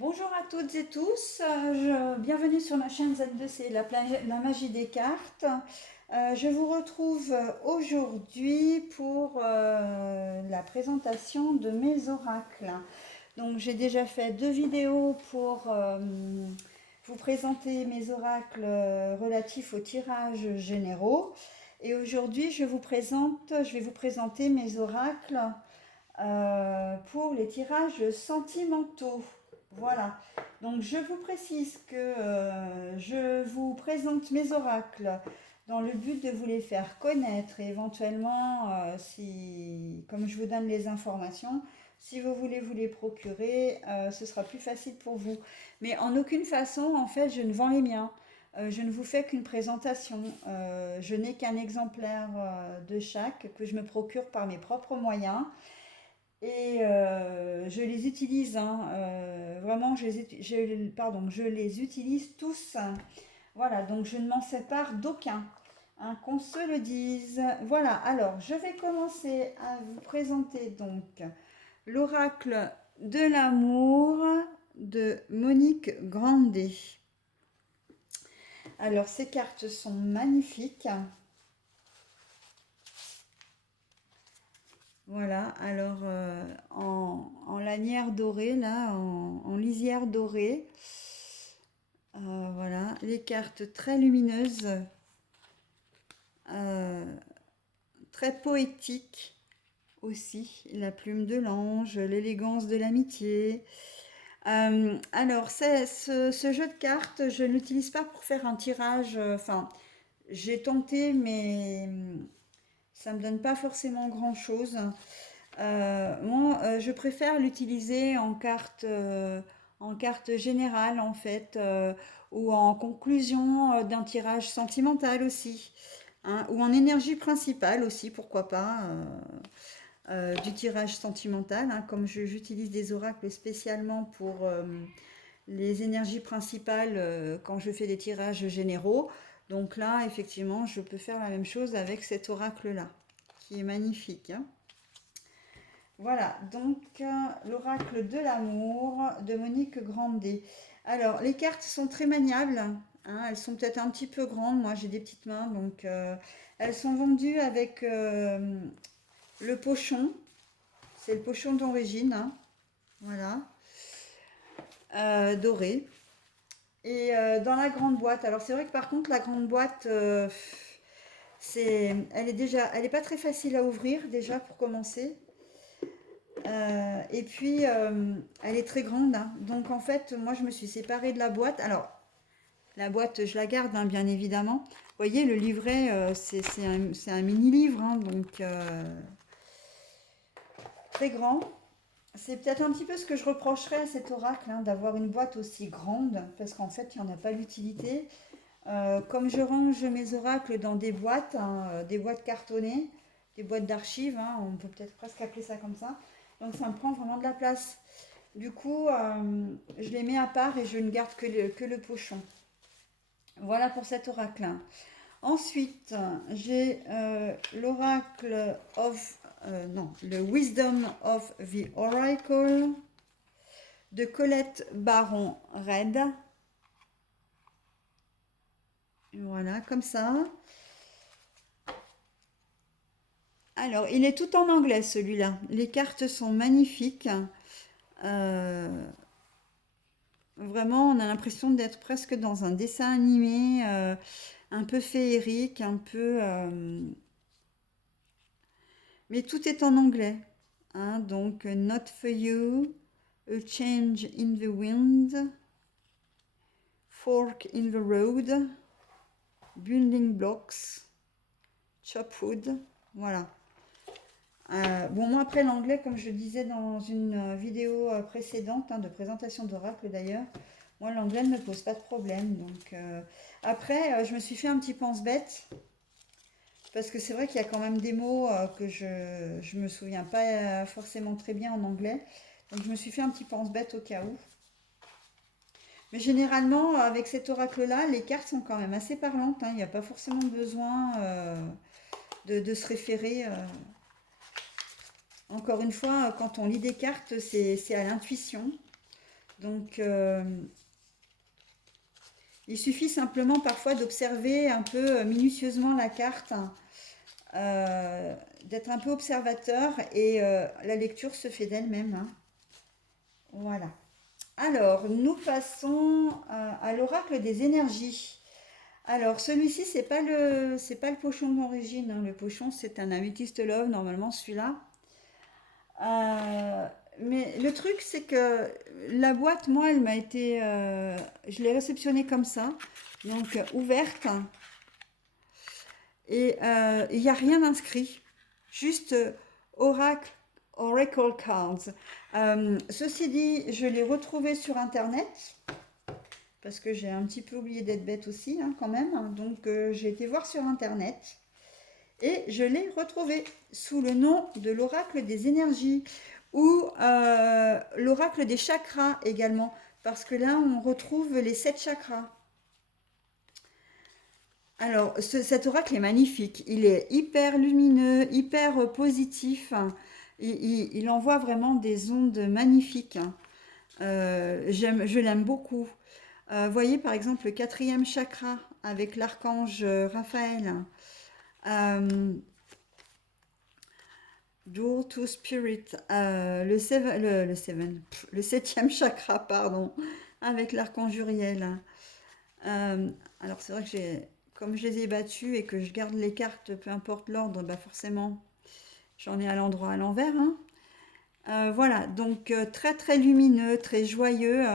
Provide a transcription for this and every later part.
Bonjour à toutes et tous, bienvenue sur ma chaîne Z2C, la magie des cartes. Je vous retrouve aujourd'hui pour la présentation de mes oracles. Donc j'ai déjà fait deux vidéos pour vous présenter mes oracles relatifs aux tirages généraux. Et aujourd'hui je vais vous présenter mes oracles pour les tirages sentimentaux. Voilà. Donc je vous précise que je vous présente mes oracles dans le but de vous les faire connaître et éventuellement, si, comme je vous donne les informations, si vous voulez vous les procurer, ce sera plus facile pour vous. Mais en aucune façon, en fait, je ne vends les miens. Je ne vous fais qu'une présentation. Je n'ai qu'un exemplaire de chaque que je me procure par mes propres moyens. Et je les utilise, hein, vraiment, je les utilise tous. Voilà, donc je ne m'en sépare d'aucun, hein, qu'on se le dise. Voilà, alors je vais commencer à vous présenter donc l'oracle de l'amour de Monique Grandet. Alors ces cartes sont magnifiques. Voilà, alors en lanière dorée, là, en lisière dorée. Voilà, les cartes très lumineuses, euh, très poétiques aussi. La plume de l'ange, l'élégance de l'amitié. Alors, ce jeu de cartes, je ne l'utilise pas pour faire un tirage. Enfin, j'ai tenté, mais ça ne me donne pas forcément grand-chose. Moi, je préfère l'utiliser en carte générale, en fait, ou en conclusion d'un tirage sentimental aussi, hein, ou en énergie principale aussi, pourquoi pas, du tirage sentimental, hein, comme j'utilise des oracles spécialement pour les énergies principales quand je fais des tirages généraux. Donc là, effectivement, je peux faire la même chose avec cet oracle-là, qui est magnifique, hein. Voilà, donc l'oracle de l'amour de Monique Grandet. Alors, les cartes sont très maniables, hein, elles sont peut-être un petit peu grandes, moi j'ai des petites mains, donc elles sont vendues avec le pochon, c'est le pochon d'origine, hein, voilà, doré. Et dans la grande boîte, alors c'est vrai que par contre la grande boîte, elle est pas très facile à ouvrir déjà pour commencer. Et puis, elle est très grande, hein. Donc, en fait, moi, je me suis séparée de la boîte. Alors, la boîte, je la garde, hein, bien évidemment. Vous voyez, le livret, c'est un mini-livre, hein, donc très grand. C'est peut-être un petit peu ce que je reprocherais à cet oracle, hein, d'avoir une boîte aussi grande, parce qu'en fait, il n'y en a pas l'utilité. Comme je range mes oracles dans des boîtes, hein, des boîtes cartonnées, des boîtes d'archives, hein, on peut peut-être presque appeler ça comme ça. Donc ça me prend vraiment de la place. Du coup, je les mets à part et je ne garde que le pochon. Voilà pour cet oracle. Ensuite, j'ai l'oracle of, non, le Wisdom of the Oracle de Colette Baron Red. Voilà, comme ça. Alors, il est tout en anglais celui-là. Les cartes sont magnifiques. Euh, Vraiment, on a l'impression d'être presque dans un dessin animé, un peu féerique, un peu. Mais tout est en anglais, hein. Donc, Not for you, A change in the wind, Fork in the road, Building blocks, Chop wood. Voilà. Bon, moi, après l'anglais, comme je le disais dans une vidéo précédente, hein, de présentation d'oracle d'ailleurs, moi, l'anglais ne me pose pas de problème. Donc, après, je me suis fait un petit pense-bête, parce que c'est vrai qu'il y a quand même des mots que je me souviens pas forcément très bien en anglais. Donc, je me suis fait un petit pense-bête au cas où. Mais généralement, avec cet oracle-là, les cartes sont quand même assez parlantes, hein. Il n'y a pas forcément besoin de se référer. Encore une fois, quand on lit des cartes, c'est à l'intuition. Donc, il suffit simplement parfois d'observer un peu minutieusement la carte, d'être un peu observateur et la lecture se fait d'elle-même, hein. Voilà. Alors, nous passons à l'oracle des énergies. Alors, celui-ci, c'est pas le pochon d'origine, hein. Le pochon, c'est un améthyste love, normalement, celui-là. Euh, mais le truc, c'est que la boîte, moi, elle m'a été. Je l'ai réceptionnée comme ça, donc ouverte, et il n'y a rien d'inscrit. Juste oracle, Oracle Cards. Ceci dit, je l'ai retrouvé sur Internet, parce que j'ai un petit peu oublié d'être bête aussi, hein, quand même. Donc, j'ai été voir sur Internet. Et je l'ai retrouvé sous le nom de l'oracle des énergies ou l'oracle des chakras également, parce que là on retrouve les 7 chakras. Alors cet oracle est magnifique, il est hyper lumineux, hyper positif, il envoie vraiment des ondes magnifiques. Je l'aime beaucoup. Voyez par exemple le 4e chakra avec l'archange Raphaël. Euh, Door to Spirit, le 7e chakra, pardon, avec l'archange Uriel. Alors c'est vrai que comme je les ai battus et que je garde les cartes, peu importe l'ordre, bah forcément, j'en ai à l'endroit à l'envers, hein. Voilà, donc très très lumineux, très joyeux.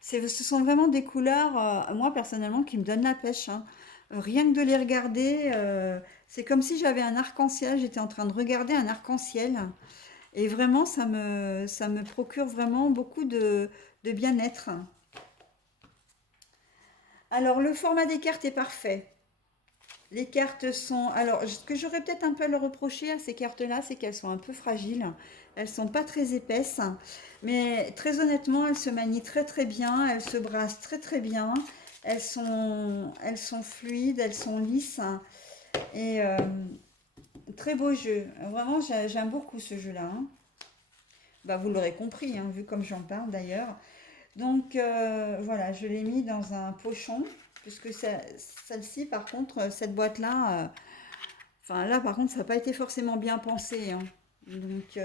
Ce sont vraiment des couleurs, moi personnellement, qui me donnent la pêche, hein. Rien que de les regarder, c'est comme si j'avais un arc-en-ciel, j'étais en train de regarder un arc-en-ciel. Et vraiment, ça me procure vraiment beaucoup de bien-être. Alors, le format des cartes est parfait. Les cartes sont... Alors, ce que j'aurais peut-être un peu à leur reprocher à ces cartes-là, c'est qu'elles sont un peu fragiles. Elles sont pas très épaisses. Mais très honnêtement, elles se manient très très bien. Elles se brassent très très bien. Elles sont fluides, elles sont lisses. Et très beau jeu. Vraiment, j'aime beaucoup ce jeu-là, hein. Bah, vous l'aurez compris, hein, vu comme j'en parle d'ailleurs. Donc voilà, je l'ai mis dans un pochon, puisque celle-ci, par contre, cette boîte-là, enfin là, par contre, ça n'a pas été forcément bien pensé, hein. Donc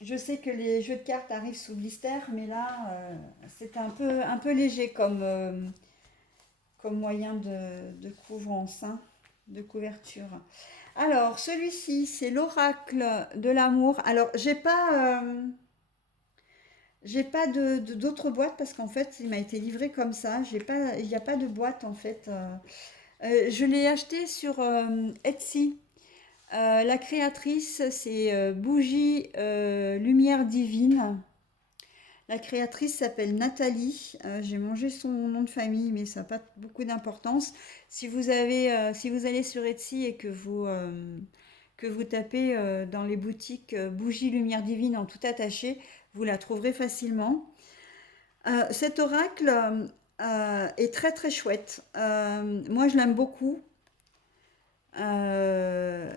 je sais que les jeux de cartes arrivent sous blister, mais là, c'est un peu léger comme moyen de couvrance, hein, de couverture. Alors, celui-ci, c'est l'oracle de l'amour. Alors, j'ai pas d'autres boîtes parce qu'en fait, il m'a été livré comme ça. J'ai pas, il n'y a pas de boîte en fait. Je l'ai acheté sur Etsy. La créatrice, c'est Bougie Lumière Divine. La créatrice s'appelle Nathalie. J'ai mangé son nom de famille, mais ça n'a pas beaucoup d'importance. Si vous allez sur Etsy et que vous tapez dans les boutiques Bougie Lumière Divine en tout attaché, vous la trouverez facilement. Cet oracle est très très chouette. Moi, je l'aime beaucoup. Euh,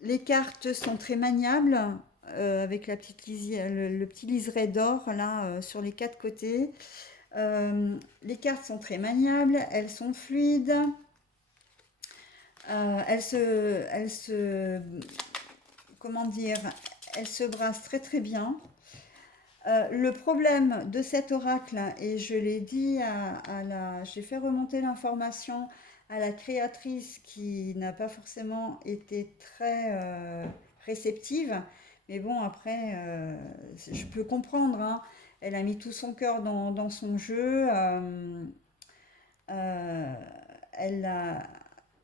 les cartes sont très maniables, avec le petit liseré d'or là sur les 4 côtés. Les cartes sont très maniables, elles sont fluides, elles se, comment dire, elles se brassent très très bien. Le problème de cet oracle, et je l'ai dit j'ai fait remonter l'information à la créatrice qui n'a pas forcément été très réceptive, mais bon, après, je peux comprendre, hein. Elle a mis tout son cœur dans son jeu, euh, elle l'a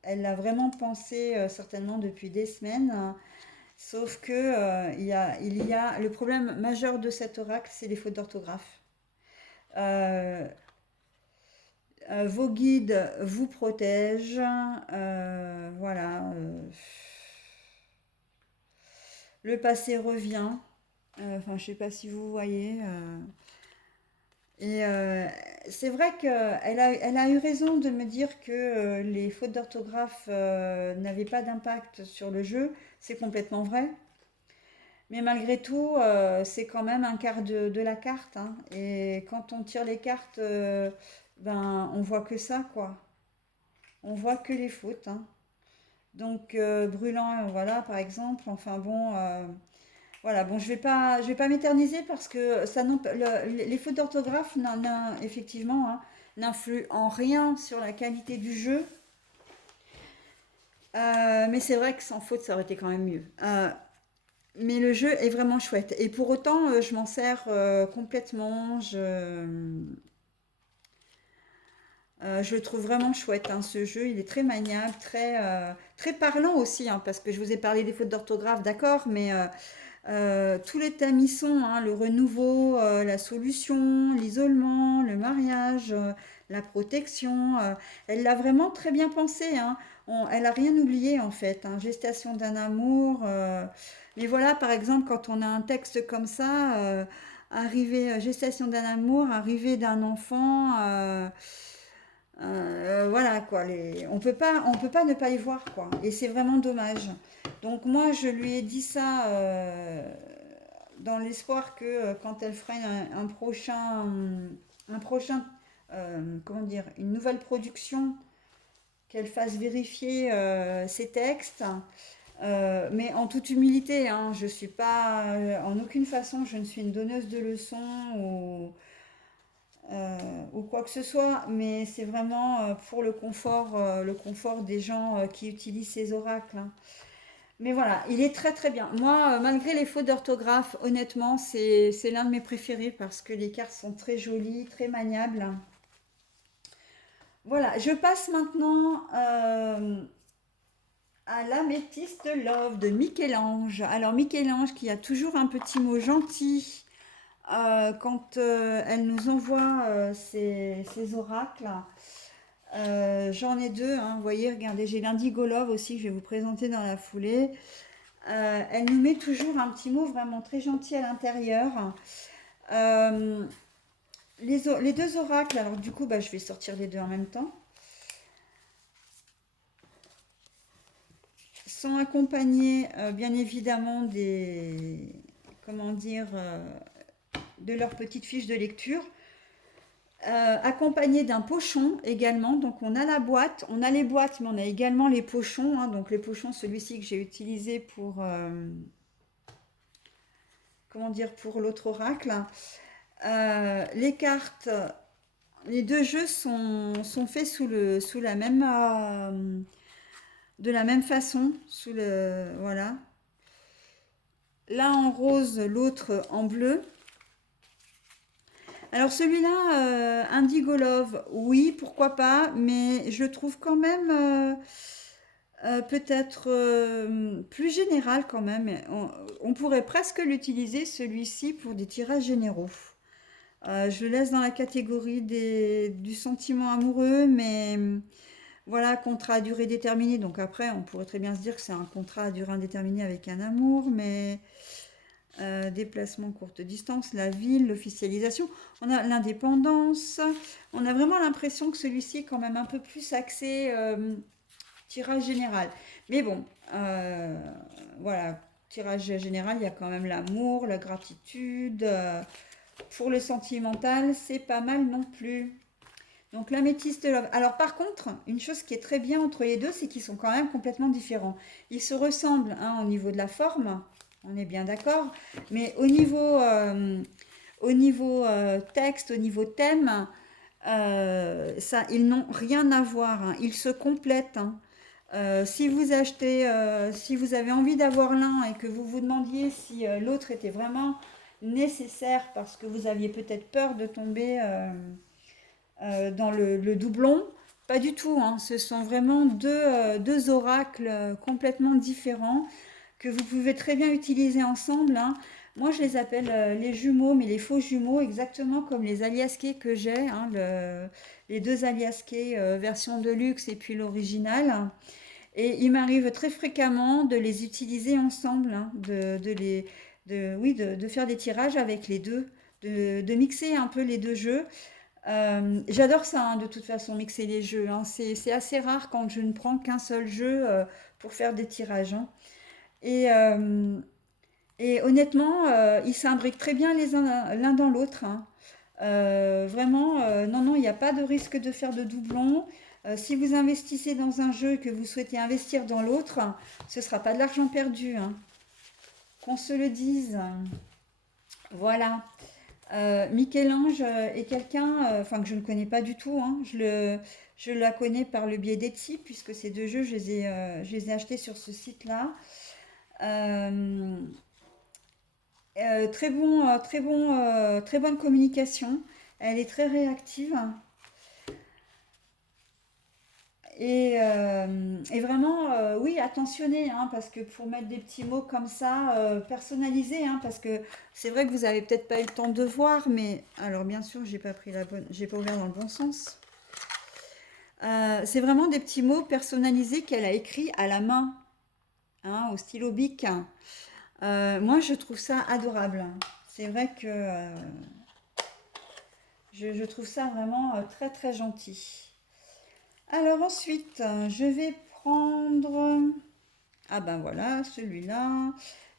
elle l'a vraiment pensé certainement depuis des semaines, hein. Sauf que il y a le problème majeur de cet oracle, c'est les fautes d'orthographe. Euh, vos guides vous protègent, voilà. Le passé revient. Enfin, je sais pas si vous voyez. Et c'est vrai elle a eu raison de me dire que les fautes d'orthographe n'avaient pas d'impact sur le jeu. C'est complètement vrai. Mais malgré tout, c'est quand même un quart de la carte, hein. Et quand on tire les cartes, ben, on voit que ça, quoi. On voit que les fautes, hein. Donc, brûlant, voilà, par exemple. Enfin bon, voilà. Bon, je vais pas m'éterniser parce que les fautes d'orthographe, effectivement, hein, n'influent en rien sur la qualité du jeu. Mais c'est vrai que sans faute, ça aurait été quand même mieux. Mais le jeu est vraiment chouette. Et pour autant, je m'en sers complètement. Je le trouve vraiment chouette, hein, ce jeu. Il est très maniable, très parlant aussi, hein, parce que je vous ai parlé des fautes d'orthographe, d'accord, mais tous les thèmes y sont, hein, le renouveau, la solution, l'isolement, le mariage, la protection. Elle l'a vraiment très bien pensé, hein. Elle a rien oublié en fait, hein. Gestation d'un amour. Mais voilà, par exemple, quand on a un texte comme ça, gestation d'un amour, arrivée d'un enfant. Voilà quoi, on peut pas ne pas y voir quoi, et c'est vraiment dommage. Donc moi je lui ai dit ça dans l'espoir que quand elle ferait un prochain, comment dire, une nouvelle production, qu'elle fasse vérifier ses textes. Mais en toute humilité, hein, je suis pas, en aucune façon, je ne suis une donneuse de leçons ou quoi que ce soit, mais c'est vraiment pour le confort des gens qui utilisent ces oracles, hein. Mais voilà, il est très très bien. Moi, malgré les fautes d'orthographe, honnêtement, c'est l'un de mes préférés parce que les cartes sont très jolies, très maniables. Voilà, je passe maintenant à l'améthyste Love de Michel-Ange. Alors Michel-Ange qui a toujours un petit mot gentil quand elle nous envoie ses oracles. J'en ai deux, hein, vous voyez, regardez, j'ai l'Indigo Love aussi que je vais vous présenter dans la foulée. Elle nous met toujours un petit mot vraiment très gentil à l'intérieur. Euh, les deux oracles, alors du coup, bah, je vais sortir les deux en même temps, sont accompagnés bien évidemment comment dire, de leur petite fiche de lecture. Accompagné d'un pochon également. Donc on a la boîte, on a les boîtes, mais on a également les pochons, hein. Donc les pochons, celui-ci que j'ai utilisé pour, comment dire, pour l'autre oracle. Les cartes, les deux jeux sont faits sous la même, de la même façon, voilà. L'un en rose, l'autre en bleu. Alors celui-là, Indigo Love, oui, pourquoi pas, mais je trouve quand même peut-être plus général quand même. On pourrait presque l'utiliser celui-ci pour des tirages généraux. Je le laisse dans la catégorie du sentiment amoureux, mais voilà, contrat à durée déterminée. Donc après, on pourrait très bien se dire que c'est un contrat à durée indéterminée avec un amour, mais déplacement courte distance, la ville, l'officialisation, on a l'indépendance, on a vraiment l'impression que celui-ci est quand même un peu plus axé tirage général. Mais bon, voilà, tirage général, il y a quand même l'amour, la gratitude. Pour le sentimental, c'est pas mal non plus. Donc l'améthyste love. Alors par contre, une chose qui est très bien entre les deux, c'est qu'ils sont quand même complètement différents. Ils se ressemblent, hein, au niveau de la forme, on est bien d'accord, mais au niveau texte, au niveau thème, ça, ils n'ont rien à voir, hein. Ils se complètent, hein. Si vous avez envie d'avoir l'un et que vous vous demandiez si l'autre était vraiment nécessaire parce que vous aviez peut-être peur de tomber dans le doublon. Pas du tout, hein. Ce sont vraiment deux oracles complètement différents que vous pouvez très bien utiliser ensemble, hein. Moi, je les appelle les jumeaux, mais les faux jumeaux, exactement comme les aliasqués que j'ai, hein, les deux aliasqués version de luxe et puis l'original. Et il m'arrive très fréquemment de les utiliser ensemble, hein, oui, de faire des tirages avec les deux, de mixer un peu les deux jeux. J'adore ça, hein, de toute façon, mixer les jeux, hein. C'est assez rare quand je ne prends qu'un seul jeu pour faire des tirages, hein. Et Et honnêtement, ils s'imbriquent très bien les uns l'un dans l'autre, hein. Vraiment, non, non, il n'y a pas de risque de faire de doublons. Si vous investissez dans un jeu et que vous souhaitez investir dans l'autre, ce ne sera pas de l'argent perdu, hein. Qu'on se le dise. Voilà. Michel-Ange est quelqu'un, enfin que je ne connais pas du tout, hein. Je la connais par le biais d'Etsy, puisque ces deux jeux, je les ai achetés sur ce site-là. Euh, très bonne communication. Elle est très réactive. Et vraiment, oui, attentionné, hein, parce que pour mettre des petits mots comme ça, personnalisés, hein, parce que c'est vrai que vous avez peut-être pas eu le temps de voir, mais alors bien sûr, j'ai pas ouvert dans le bon sens. C'est vraiment des petits mots personnalisés qu'elle a écrits à la main, hein, au stylo bic. Moi, je trouve ça adorable. C'est vrai que je trouve ça vraiment très très gentil. Alors ensuite, je vais prendre... Ah ben voilà, celui-là.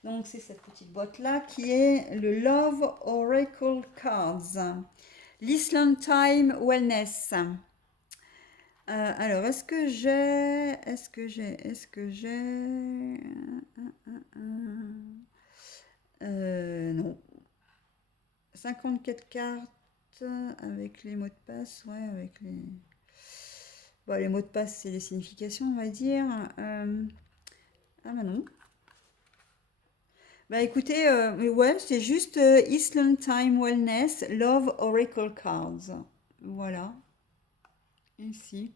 Donc c'est cette petite boîte-là qui est le Love Oracle Cards. L'Island Time Wellness. Alors, non. 54 cartes avec les mots de passe, ouais, avec les... Bon, les mots de passe, c'est les significations, on va dire. Ah bah non. Bah écoutez, ouais, c'est juste Island Time Wellness Love Oracle Cards. Voilà, ici.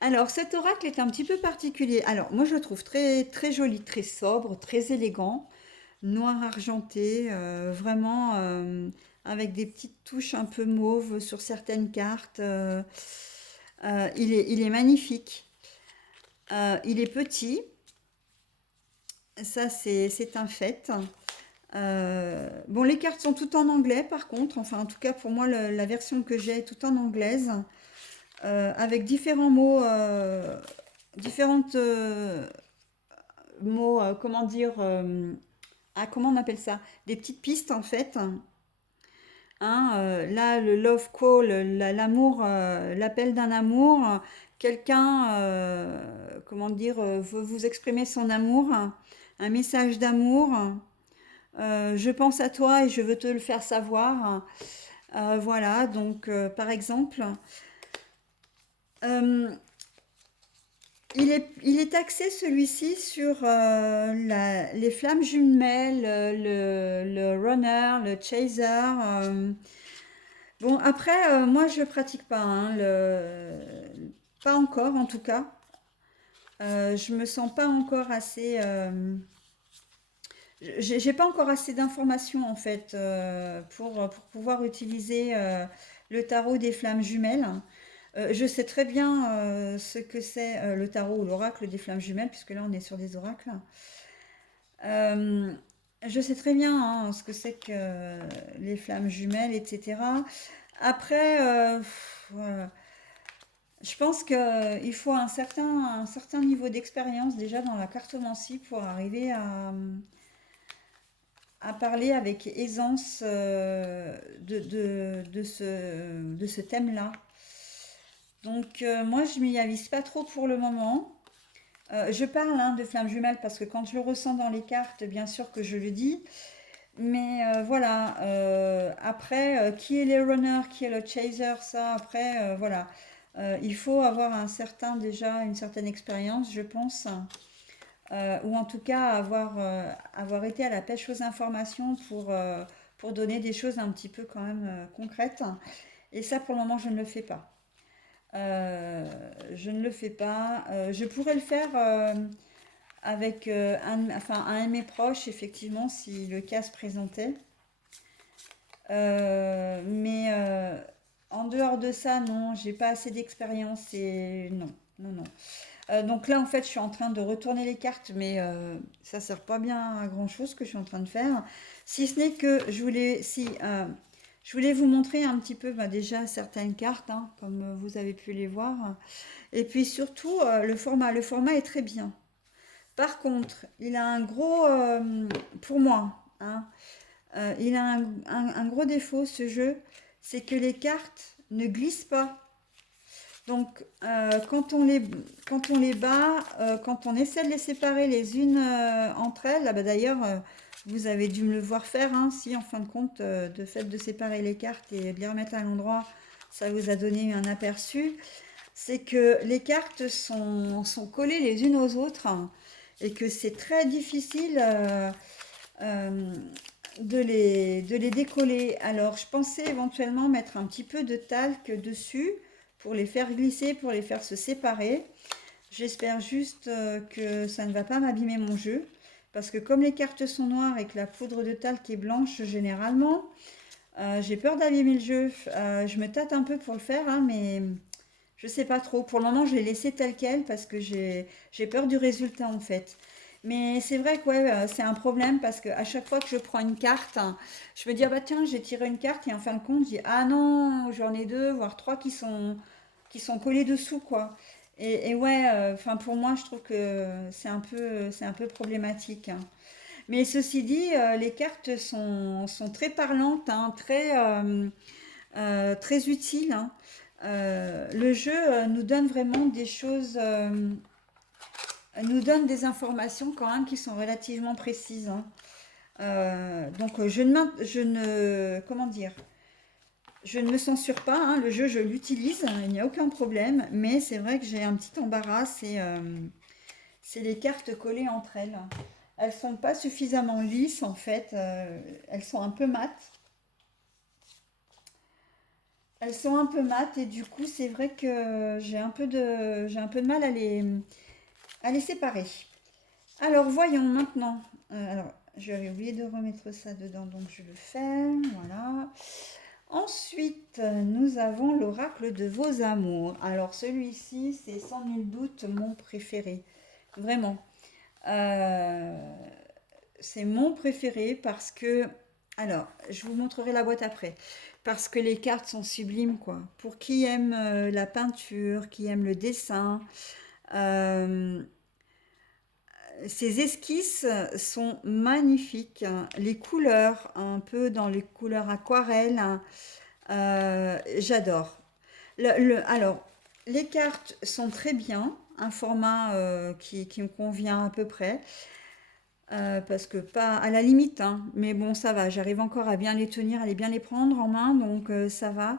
Alors, cet oracle est un petit peu particulier. Alors, moi, je le trouve très, très joli, très sobre, très élégant, noir argenté, vraiment avec des petites touches un peu mauves sur certaines cartes. Il est magnifique. Il est petit, ça c'est un fait. Bon, les cartes sont toutes en anglais par contre, enfin en tout cas pour moi la version que j'ai est toute en anglaise, avec différents mots, différentes mots, comment dire, comment on appelle ça? Des petites pistes en fait. Hein, là, le love call, l'amour, l'appel d'un amour, quelqu'un, comment dire, veut vous exprimer son amour, un message d'amour. Je pense à toi et je veux te le faire savoir. Voilà, donc par exemple, euh, il est axé celui-ci sur les flammes jumelles, le runner, le chaser. Bon, après, moi, je pratique pas, hein, pas encore en tout cas. Je me sens pas encore assez. J'ai pas encore assez d'informations en fait pour pouvoir utiliser le tarot des flammes jumelles. Je sais très bien ce que c'est le tarot ou l'oracle des flammes jumelles, puisque là on est sur des oracles. Euh, je sais très bien hein, ce que c'est que les flammes jumelles, etc. Après, voilà. Je pense qu'il faut un certain niveau d'expérience déjà dans la cartomancie pour arriver à parler avec aisance de ce thème-là. Donc moi, je m'y avise pas trop pour le moment. Je parle hein, de flammes jumelles parce que quand je le ressens dans les cartes, bien sûr que je le dis. Mais voilà, après, qui est le runner, qui est le chaser, ça, après, voilà. Il faut avoir déjà une certaine expérience, je pense, ou en tout cas avoir été à la pêche aux informations pour donner des choses un petit peu quand même concrètes. Et ça, pour le moment, je ne le fais pas. Je ne le fais pas. Je pourrais le faire avec enfin, un de mes proches, effectivement, si le cas se présentait. Mais en dehors de ça, non, j'ai pas assez d'expérience et non, non, non. Donc là, en fait, je suis en train de retourner les cartes, mais ça sert pas bien à grand-chose ce que je suis en train de faire. Si ce n'est que je voulais vous montrer un petit peu bah, déjà certaines cartes, hein, comme vous avez pu les voir. Et puis surtout, le format est très bien. Par contre, il a un gros, pour moi, hein, il a un gros défaut, ce jeu, c'est que les cartes ne glissent pas. Donc, quand on les bat, quand on essaie de les séparer les unes entre elles, ah bah d'ailleurs, vous avez dû me le voir faire, hein, si en fin de compte, de fait de séparer les cartes et de les remettre à l'endroit, ça vous a donné un aperçu, c'est que les cartes sont collées les unes aux autres, hein, et que c'est très difficile euh, de les décoller. Alors, je pensais éventuellement mettre un petit peu de talc dessus pour les faire glisser, pour les faire se séparer. J'espère juste que ça ne va pas m'abîmer mon jeu. Parce que comme les cartes sont noires et que la poudre de talc est blanche généralement, j'ai peur d'abîmer le jeu. Je me tâte un peu pour le faire, hein, mais je sais pas trop. Pour le moment, je l'ai laissé tel quel parce que j'ai peur du résultat en fait. Mais c'est vrai que ouais, c'est un problème parce que à chaque fois que je prends une carte, hein, je me dis ah bah tiens, j'ai tiré une carte et en fin de compte, je dis ah non, j'en ai deux, voire trois qui sont collés dessous quoi. Et ouais, enfin pour moi, je trouve que c'est un peu problématique, hein. Mais ceci dit, les cartes sont très parlantes, hein, très utiles, hein. Le jeu nous donne vraiment des choses, nous donne des informations quand même qui sont relativement précises, hein. Donc je ne, comment dire, je ne me censure pas, hein, le jeu je l'utilise, hein, il n'y a aucun problème, mais c'est vrai que j'ai un petit embarras, c'est les cartes collées entre elles. Elles sont pas suffisamment lisses en fait, elles sont un peu mates. Elles sont un peu mates et du coup c'est vrai que j'ai un peu de mal à les séparer. Alors voyons maintenant. Alors j'avais oublié de remettre ça dedans donc je le fais. Voilà. Ensuite nous avons l'oracle de vos amours. Alors celui-ci c'est sans nul doute mon préféré. Vraiment. Euh, c'est mon préféré parce que, alors, je vous montrerai la boîte après, parce que les cartes sont sublimes, quoi. Pour qui aime la peinture, qui aime le dessin, euh, ces esquisses sont magnifiques, hein. Les couleurs, un peu dans les couleurs aquarelles, hein, j'adore. Alors, les cartes sont très bien, un format qui me convient à peu près. Parce que pas à la limite, hein, mais bon, ça va, j'arrive encore à bien les tenir, à les bien les prendre en main, donc ça va.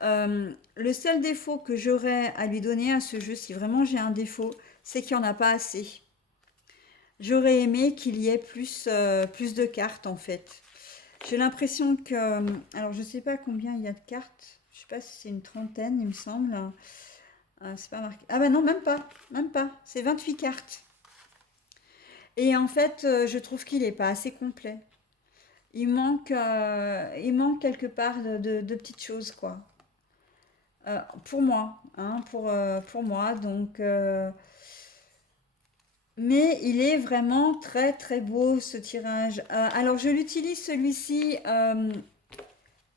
Le seul défaut que j'aurais à lui donner à ce jeu, si vraiment j'ai un défaut, c'est qu'il n'y en a pas assez. J'aurais aimé qu'il y ait plus de cartes en fait. J'ai l'impression que, alors je sais pas combien il y a de cartes, je sais pas si c'est une trentaine, il me semble. C'est pas marqué. Ah bah non, même pas, c'est 28 cartes. Et en fait, je trouve qu'il n'est pas assez complet. Il manque quelque part de petites choses, quoi. Pour moi, hein, pour moi. Donc, mais il est vraiment très très beau ce tirage. Alors, je l'utilise celui-ci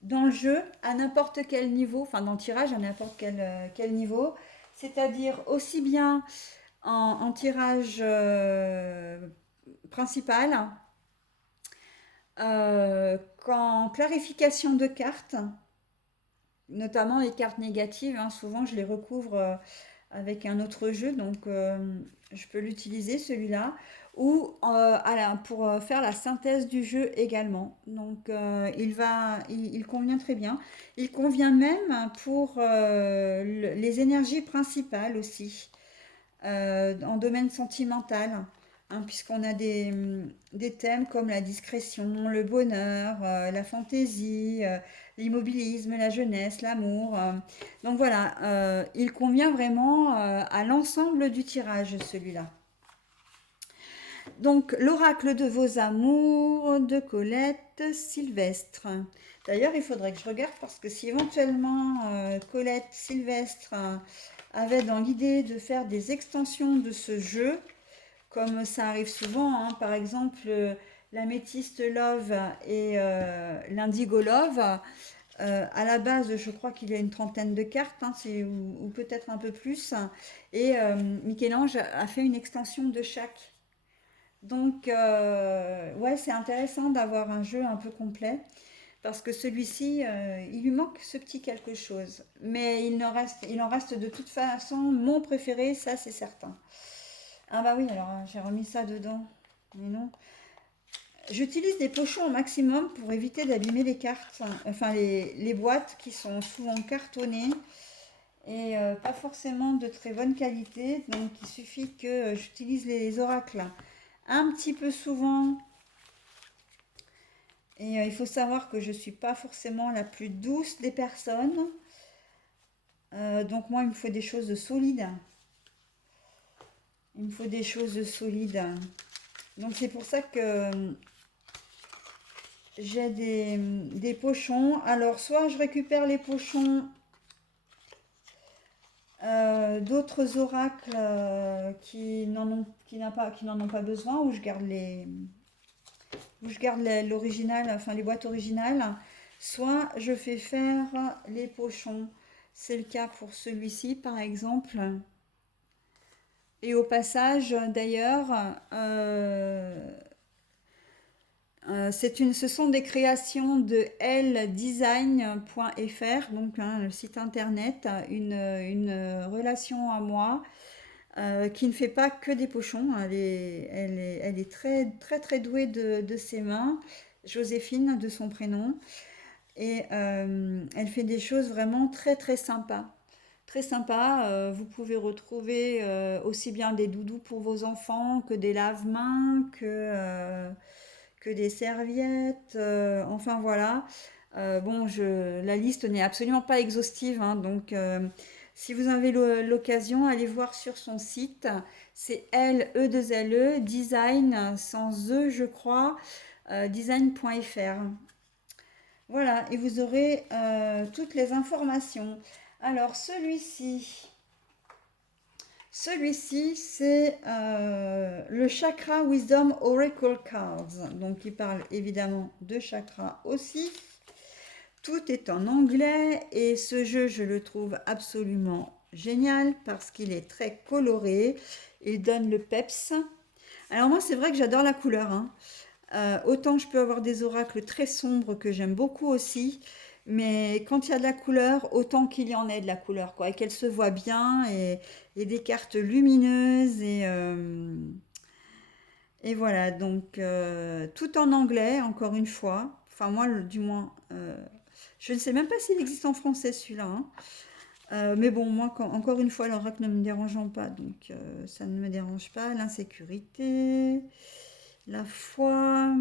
dans le jeu à n'importe quel niveau, enfin dans le tirage à n'importe quel niveau. C'est-à-dire aussi bien en tirage principal qu'en clarification de cartes, notamment les cartes négatives, hein, souvent je les recouvre avec un autre jeu, donc je peux l'utiliser celui-là, ou pour faire la synthèse du jeu également. Donc il convient très bien. Il convient même pour les énergies principales aussi, en domaine sentimental, hein, puisqu'on a des thèmes comme la discrétion, le bonheur, la fantaisie, l'immobilisme, la jeunesse, l'amour. Donc voilà, il convient vraiment à l'ensemble du tirage, celui-là. Donc, l'oracle de vos amours de Colette Sylvestre. D'ailleurs, il faudrait que je regarde parce que si éventuellement Colette Sylvestre avait dans l'idée de faire des extensions de ce jeu, comme ça arrive souvent, hein, par exemple l'améthyste Love et l'indigo Love, à la base, je crois qu'il y a une trentaine de cartes, hein, ou peut-être un peu plus, et Michel-Ange a fait une extension de chaque. Donc, ouais, c'est intéressant d'avoir un jeu un peu complet parce que celui-ci, il lui manque ce petit quelque chose. Mais il en reste de toute façon mon préféré, ça c'est certain. Ah bah oui, alors j'ai remis ça dedans. Mais non. J'utilise des pochons au maximum pour éviter d'abîmer les cartes, enfin les boîtes qui sont souvent cartonnées et pas forcément de très bonne qualité. Donc il suffit que j'utilise les oracles un petit peu souvent. Et il faut savoir que je ne suis pas forcément la plus douce des personnes. Donc moi, il me faut des choses solides. Il me faut des choses solides. Donc c'est pour ça que j'ai des pochons. Alors soit je récupère les pochons d'autres oracles qui n'en ont pas besoin, ou je garde l'original, enfin les boîtes originales, soit je fais faire les pochons. C'est le cas pour celui-ci par exemple. Et au passage, d'ailleurs, ce sont des créations de ldesign.fr, donc hein, le site internet, une relation à moi qui ne fait pas que des pochons. Elle est très, très, très douée de ses mains, Joséphine de son prénom, et elle fait des choses vraiment très, très sympas. Très sympa, vous pouvez retrouver aussi bien des doudous pour vos enfants que des lave-mains, que des serviettes, enfin voilà. Bon, la liste n'est absolument pas exhaustive, hein, donc si vous avez l'occasion, allez voir sur son site. C'est L-E-2-L-E, design sans E, je crois, design.fr. Voilà, et vous aurez toutes les informations. Alors, celui-ci, c'est le Chakra Wisdom Oracle Cards. Donc, il parle évidemment de chakra aussi. Tout est en anglais et ce jeu, je le trouve absolument génial parce qu'il est très coloré. Il donne le peps. Alors moi, c'est vrai que j'adore la couleur, hein. Autant je peux avoir des oracles très sombres que j'aime beaucoup aussi, mais quand il y a de la couleur, autant qu'il y en ait de la couleur, quoi, et qu'elle se voit bien, et des cartes lumineuses, et voilà, donc tout en anglais, encore une fois, enfin moi du moins, je ne sais même pas s'il existe en français celui-là, hein. Mais bon, moi, encore une fois, l'oracle ne me dérangeant pas, donc ça ne me dérange pas. L'insécurité, la foi,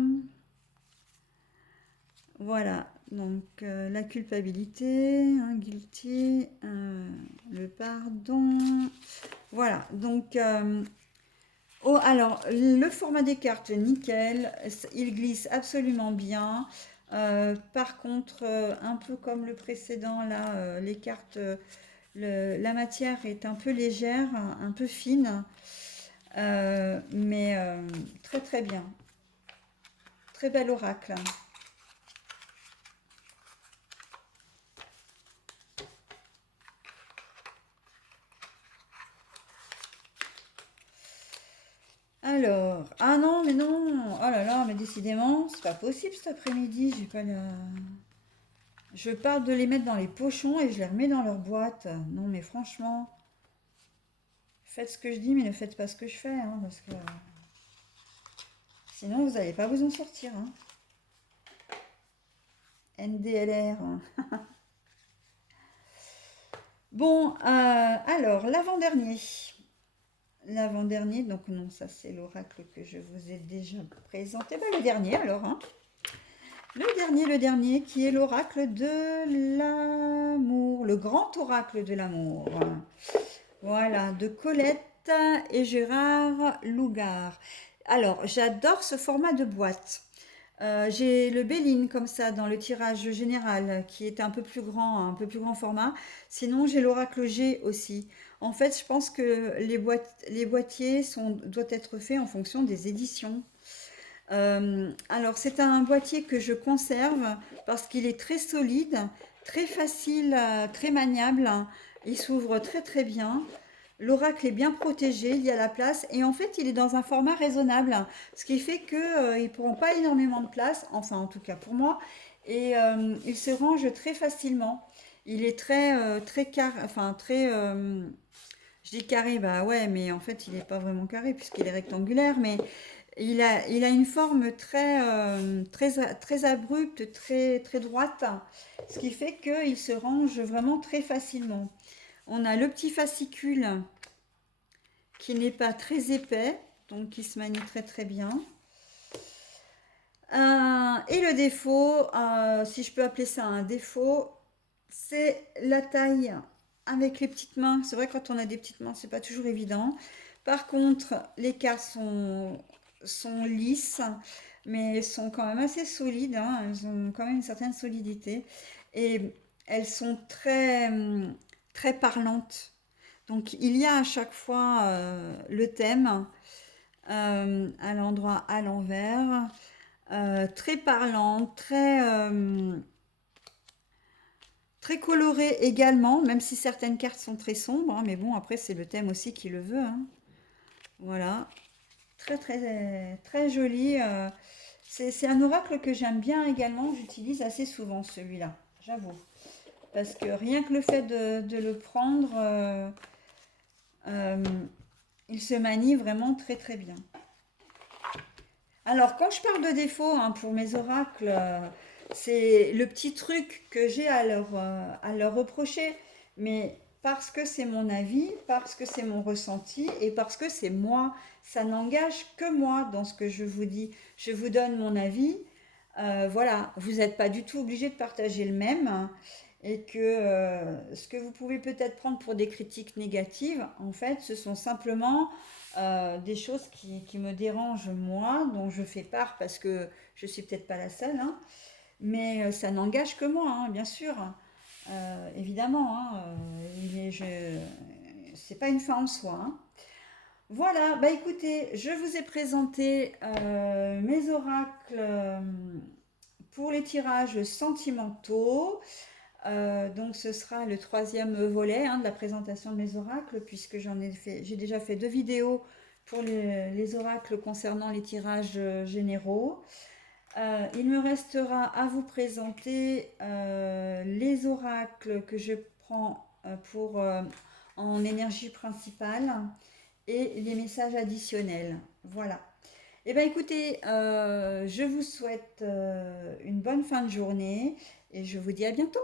voilà, donc la culpabilité, hein, guilty, le pardon, voilà, donc, oh, alors, le format des cartes, nickel, il glisse absolument bien. Par contre, un peu comme le précédent, là, les cartes, la matière est un peu légère, un peu fine, mais très très bien, très bel oracle. Alors, ah non, mais non, oh là là, mais décidément, c'est pas possible cet après-midi, j'ai pas la... Je parle de les mettre dans les pochons et je les remets dans leur boîte. Non, mais franchement, faites ce que je dis, mais ne faites pas ce que je fais, hein, parce que sinon vous n'allez pas vous en sortir, hein. NDLR. Bon, alors, l'avant-dernier. L'avant-dernier, donc non, ça c'est l'oracle que je vous ai déjà présenté. Ben, le dernier alors, hein. Le dernier, qui est l'oracle de l'amour, le grand oracle de l'amour. Voilà, de Colette et Gérard Lougard. Alors, j'adore ce format de boîte. J'ai le Béline comme ça dans le tirage général qui est un peu plus grand format. Sinon, j'ai l'Oracle G aussi. En fait, je pense que les boîtiers doivent être faits en fonction des éditions. Alors, c'est un boîtier que je conserve parce qu'il est très solide, très facile, très maniable. Il s'ouvre très très bien. l'oracle est bien protégé, il y a la place et en fait il est dans un format raisonnable, ce qui fait que ils pourront pas énormément de place, enfin en tout cas pour moi, et il se range très facilement. Il est très carré, enfin très, je dis carré, bah ouais, mais en fait il n'est pas vraiment carré puisqu'il est rectangulaire, mais il a une forme très abrupte, très droite, ce qui fait qu'il se range vraiment très facilement. On a le petit fascicule qui n'est pas très épais, donc qui se manie très bien. Et le défaut, si je peux appeler ça un défaut, c'est la taille avec les petites mains. C'est vrai, quand on a des petites mains, c'est pas toujours évident. Par contre, les cartes sont lisses, mais elles sont quand même assez solides, hein. Elles ont quand même une certaine solidité. Et elles sont très parlantes. Donc, il y a à chaque fois le thème à l'endroit, à l'envers, très parlant, très coloré également, même si certaines cartes sont très sombres, hein, mais bon, après, c'est le thème aussi qui le veut, hein. Voilà, très joli. C'est un oracle que j'aime bien également, j'utilise assez souvent celui-là, j'avoue. Parce que rien que le fait de le prendre, euh, il se manie vraiment très bien. Alors, quand je parle de défaut, hein, pour mes oracles, c'est le petit truc que j'ai à leur reprocher, mais parce que c'est mon avis, parce que c'est mon ressenti et parce que c'est moi, ça n'engage que moi dans ce que je vous dis. Je vous donne mon avis, voilà, vous n'êtes pas du tout obligé de partager le même, hein, et que ce que vous pouvez peut-être prendre pour des critiques négatives, en fait, ce sont simplement des choses qui me dérangent moi, dont je fais part parce que je suis peut-être pas la seule, hein, mais ça n'engage que moi, hein, bien sûr. Évidemment, hein, c'est pas une fin en soi, hein. Voilà, bah écoutez, je vous ai présenté mes oracles pour les tirages sentimentaux. Donc ce sera le troisième volet, hein, de la présentation de mes oracles, puisque j'ai déjà fait 2 vidéos pour les oracles concernant les tirages généraux. Il me restera à vous présenter les oracles que je prends en énergie principale et les messages additionnels. Voilà. Eh bien écoutez, je vous souhaite une bonne fin de journée et je vous dis à bientôt.